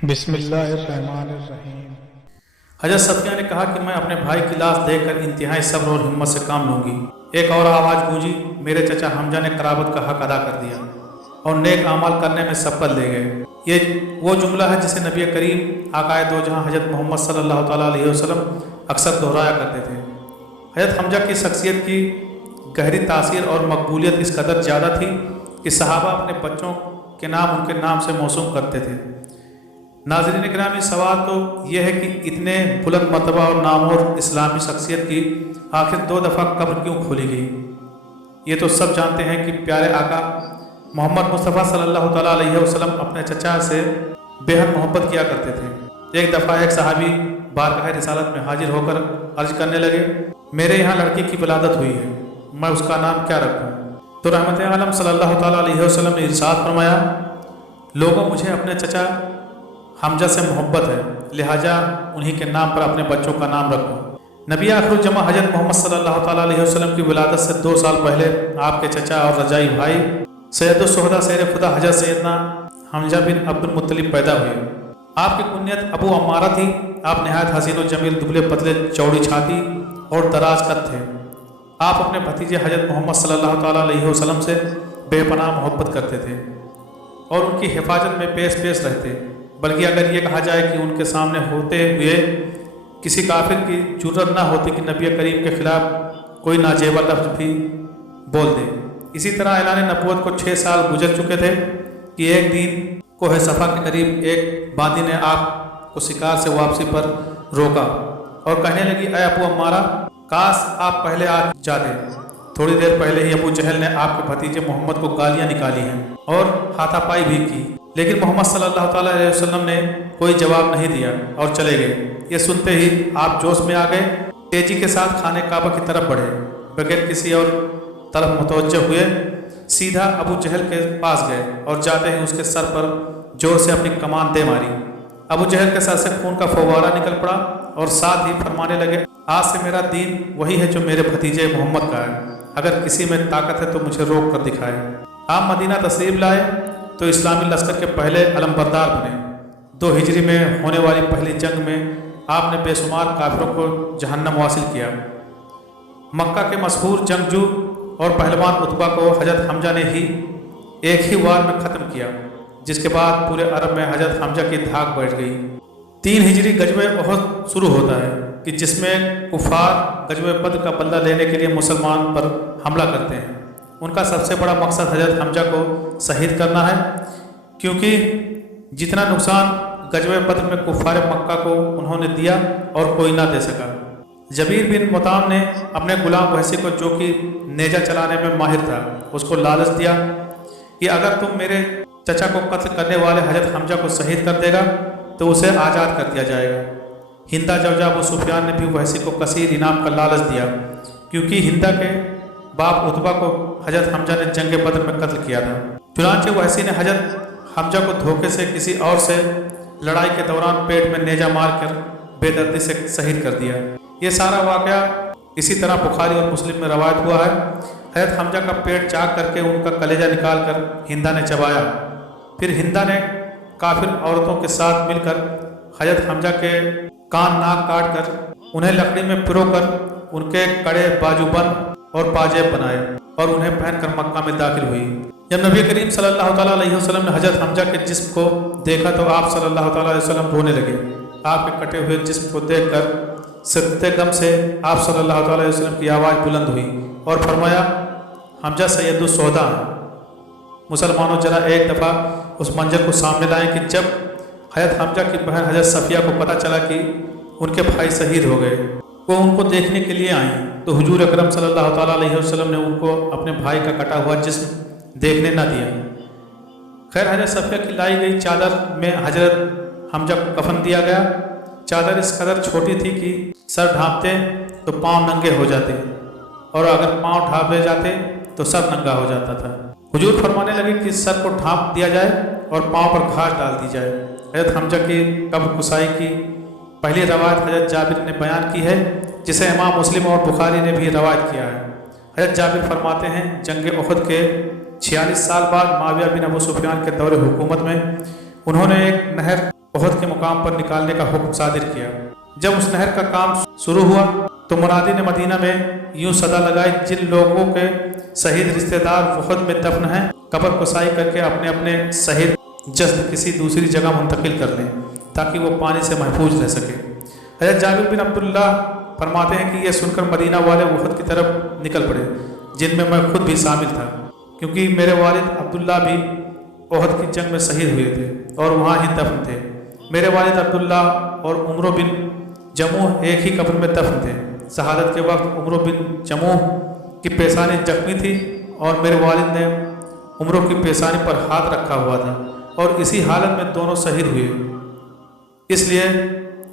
بسم اللہ الرحمن الرحیم۔ حضرت صفیہ نے کہا کہ میں اپنے بھائی کی لاش دیکھ کر انتہائی صبر اور ہمت سے کام لوں گی۔ ایک اور آواز گونجی، میرے چچا حمزہ نے قرابت کا حق ادا کر دیا اور نیک اعمال کرنے میں سبقت لے گئے۔ یہ وہ جملہ ہے جسے نبی کریم آقائے دو جہاں حضرت محمد صلی اللہ تعالیٰ علیہ وسلم اکثر دہرایا کرتے تھے۔ حضرت حمزہ کی شخصیت کی گہری تاثیر اور مقبولیت اس قدر زیادہ تھی کہ صحابہ اپنے بچوں کے نام ان کے نام سے موسوم کرتے تھے۔ ناظرین گرامی، سوال تو یہ ہے کہ اتنے بلند مرتبہ اور نامور اسلامی شخصیت کی آخر 2 دفعہ قبر کیوں کھولی گئی؟ یہ تو سب جانتے ہیں کہ پیارے آقا محمد مصطفیٰ صلی اللہ تعالیٰ علیہ وسلم اپنے چچا سے بے حد محبت کیا کرتے تھے۔ ایک دفعہ ایک صحابی بارگاہ رسالت میں حاضر ہو کر عرض کرنے لگے، میرے یہاں لڑکی کی ولادت ہوئی ہے، میں اس کا نام کیا رکھوں؟ تو رحمت عالم صلی اللہ تعالیٰ علیہ وسلم نے ارشاد فرمایا، لوگوں مجھے اپنے چچا حمزہ سے محبت ہے، لہٰذا انہی کے نام پر اپنے بچوں کا نام رکھو۔ نبی آخر الجمع حضرت محمد صلی اللہ تعالیٰ علیہ وسلم کی ولادت سے 2 سال پہلے آپ کے چچا اور رجائی بھائی سید الشہداء شیر خدا حضرت سیدنا حمزہ بن عبد المطلب پیدا ہوئے۔ آپ کی کنیت ابو عمارہ تھی۔ آپ نہایت حسین و جمیل، دبلے پتلے، چوڑی چھاتی اور دراز قد تھے۔ آپ اپنے بھتیجے حضرت محمد صلی اللہ تعالیٰ علیہ وسلم سے بے پناہ محبت کرتے تھے اور ان کی حفاظت میں پیش رہتے، بلکہ اگر یہ کہا جائے کہ ان کے سامنے ہوتے ہوئے کسی کافر کی جرأت نہ ہوتی کہ نبی کریم کے خلاف کوئی ناجیبہ لفظ بھی بول دے۔ اسی طرح اعلان نبوت کو 6 سال گزر چکے تھے کہ ایک دن کوہ صفا کے قریب ایک باندی نے آپ کو شکار سے واپسی پر روکا اور کہنے لگی، اے ابو عمارہ، کاش آپ پہلے آ جاتے، تھوڑی دیر پہلے ہی ابو جہل نے آپ کے بھتیجے محمد کو گالیاں نکالی ہیں اور ہاتھا پائی بھی کی، لیکن محمد صلی اللہ تعالیٰ علیہ وسلم نے کوئی جواب نہیں دیا اور چلے گئے۔ یہ سنتے ہی آپ جوش میں آ گئے، تیزی کے ساتھ خانہ کعبہ کی طرف بڑھے، بغیر کسی اور طرف متوجہ ہوئے سیدھا ابو جہل کے پاس گئے اور جاتے ہی اس کے سر پر زور سے اپنی کمان دے ماری۔ ابو جہل کے سر سے خون کا فوارہ نکل پڑا اور ساتھ ہی فرمانے لگے، آج سے میرا دین وہی ہے جو میرے بھتیجے محمد کا ہے، اگر کسی میں طاقت ہے تو مجھے روک کر دکھائے۔ آپ مدینہ تشریف لائے تو اسلامی لشکر کے پہلے علمبردار بنے۔ 2 ہجری میں ہونے والی پہلی جنگ میں آپ نے بے شمار کافروں کو جہنم واصل کیا۔ مکہ کے مشہور جنگجو اور پہلوان عتبہ کو حضرت حمزہ نے ہی ایک ہی وار میں ختم کیا، جس کے بعد پورے عرب میں حضرت حمزہ کی دھاک بیٹھ گئی۔ 3 ہجری غزوہ احد شروع ہوتا ہے کہ جس میں کفار غزوہ بدر کا بدلہ لینے کے لیے مسلمان پر حملہ کرتے ہیں۔ ان کا سب سے بڑا مقصد حضرت حمزہ کو شہید کرنا ہے، کیونکہ جتنا نقصان غزوہ بدر میں کفار مکہ کو انہوں نے دیا اور کوئی نہ دے سکا۔ جبیر بن مطعم نے اپنے غلام وحشی کو، جو کہ نیزہ چلانے میں ماہر تھا، اس کو لالچ دیا کہ اگر تم میرے چچا کو قتل کرنے والے حضرت حمزہ کو شہید کر دے گا تو اسے آزاد کر دیا جائے گا۔ ہندہ زوجہ ابو سفیان نے بھی وحشی کو کثیر انعام کا لالچ دیا، کیونکہ ہندہ کے باپ عتبہ کو حضرت حمزہ نے جنگ بدر میں قتل کیا تھا۔ چنانچہ وحشی نے حضرت حمزہ کو دھوکے سے کسی اور سے لڑائی کے دوران پیٹ میں نیزہ مار کر بے دردی سے شہید کر دیا۔ یہ سارا واقعہ اسی طرح بخاری اور مسلم میں روایت ہوا ہے۔ حضرت حمزہ کا پیٹ چاک کر کے ان کا کلیجہ نکال کر ہندہ نے چبایا، پھر ہندہ نے کافر عورتوں کے ساتھ مل کر حضرت حمزہ کے کان ناک کاٹ کر انہیں لکڑی میں پرو کر ان کے کڑے بازو بند اور پاجیب بنائے اور انہیں پہن کر مکہ میں داخل ہوئی۔ جب نبی کریم صلی اللہ تعالیٰ علیہ وسلم نے حضرت حمزہ کے جسم کو دیکھا تو آپ صلی اللہ تعالیٰ علیہ وسلم رونے لگے۔ آپ کے کٹے ہوئے جسم کو دیکھ کر شدت غم سے آپ صلی اللہ تعالیٰ علیہ وسلم کی آواز بلند ہوئی اور فرمایا، حمزہ سید الشہداء ہیں۔ مسلمانوں ذرا ایک دفعہ اس منظر کو سامنے لائیں کہ جب حضرت حمزہ کی بہن حضرت صفیہ کو پتہ چلا کہ ان کے بھائی شہید ہو گئے، وہ ان کو دیکھنے کے لیے آئیں تو حضور اکرم صلی اللہ تعالیٰ علیہ وسلم نے ان کو اپنے بھائی کا کٹا ہوا جسم دیکھنے نہ دیا۔ خیر، حضرت صفیہ کی لائی گئی چادر میں حضرت حمزہ کو کفن دیا گیا۔ چادر اس قدر چھوٹی تھی کہ سر ڈھانپتے تو پاؤں ننگے ہو جاتے اور اگر پاؤں ڈھانپے جاتے تو سر ننگا ہو جاتا تھا۔ حضور فرمانے لگے کہ سر کو ڈھانپ دیا جائے اور پاؤں پر گھاس ڈال دی جائے۔ حضرت حمزہ کی قبر کسائی کی پہلی روایت حضرت جابر نے بیان کی ہے، جسے امام مسلم اور بخاری نے بھی روایت کیا ہے۔ حضرت جابر فرماتے ہیں، جنگ احد کے 46 سال بعد معاویہ بن ابو سفیان کے دور حکومت میں انہوں نے ایک نہر احد کے مقام پر نکالنے کا حکم صادر کیا۔ جب اس نہر کا کام شروع ہوا تو منادی نے مدینہ میں یوں صدا لگائی، جن لوگوں کے شہید رشتہ دار احد میں دفن ہیں قبر کسائی کر کے اپنے اپنے شہید جسد کسی دوسری جگہ منتقل کر لیں تاکہ وہ پانی سے محفوظ رہ سکے۔ حضرت جابر بن عبداللہ فرماتے ہیں کہ یہ سن کر مدینہ والے احد کی طرف نکل پڑے، جن میں میں خود بھی شامل تھا، کیونکہ میرے والد عبداللہ بھی احد کی جنگ میں شہید ہوئے تھے اور وہاں ہی دفن تھے۔ میرے والد عبداللہ اور عمرو بن جموح ایک ہی قبر میں دفن تھے۔ شہادت کے وقت عمرو بن جموح کی پیشانی زخمی تھی اور میرے والد نے عمرو کی پیشانی پر ہاتھ رکھا ہوا تھا اور اسی حالت میں دونوں شہید ہوئے۔ اس لیے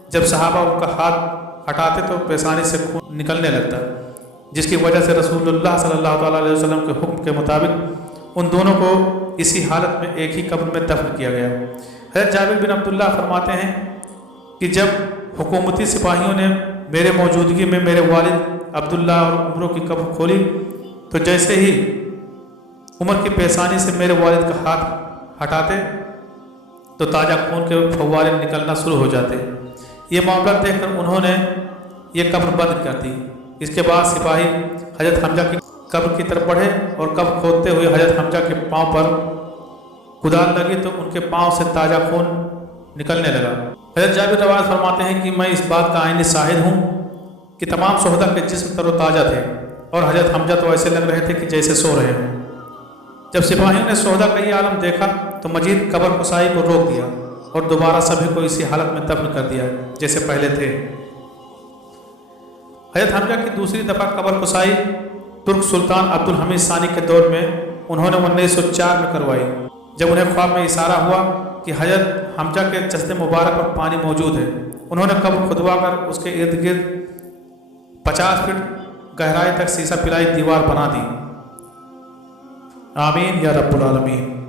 جب صحابہ ان کا ہاتھ ہٹاتے تو پیشانی سے خون نکلنے لگتا، جس کی وجہ سے رسول اللہ صلی اللہ تعالیٰ علیہ وسلم کے حکم کے مطابق ان دونوں کو اسی حالت میں ایک ہی قبر میں دفن کیا گیا۔ حضرت جابر بن عبداللہ فرماتے ہیں کہ جب حکومتی سپاہیوں نے میرے موجودگی میں میرے والد عبداللہ اور عمرو کی قبر کھولی تو جیسے ہی عمر کی پیشانی سے میرے والد کا ہاتھ ہٹاتے تو تازہ خون کے فوارے نکلنا شروع ہو جاتے۔ یہ معاملہ دیکھ کر انہوں نے یہ قبر بند کر دی۔ اس کے بعد سپاہی حضرت حمزہ کی قبر کی طرف بڑھے اور قبر کھودتے ہوئے حضرت حمزہ کے پاؤں پر کدال لگی تو ان کے پاؤں سے تازہ خون نکلنے لگا۔ حضرت جابر روایت فرماتے ہیں کہ میں اس بات کا عینی شاہد ہوں کہ تمام شہداء کے جسم تر و تازہ تھے اور حضرت حمزہ تو ایسے لگ رہے تھے کہ جیسے سو رہے ہوں۔ جب سپاہیوں نے شہداء کا یہ عالم دیکھا تو مزید قبر کسائی کو روک دیا اور دوبارہ سبھی کو اسی حالت میں دفن کر دیا جیسے پہلے تھے۔ حضرت حمزہ کی دوسری دفعہ قبر کسائی ترک سلطان عبد الحمید ثانی کے دور میں انہوں نے 1904 میں کروائی، جب انہیں خواب میں اشارہ ہوا کہ حضرت حمزہ کے جسد مبارک پر پانی موجود ہے۔ انہوں نے قبر کھدوا کر اس کے ارد گرد 50 فٹ گہرائی تک سیسہ پلائی دیوار بنا دی۔ آمین یا رب العالمین۔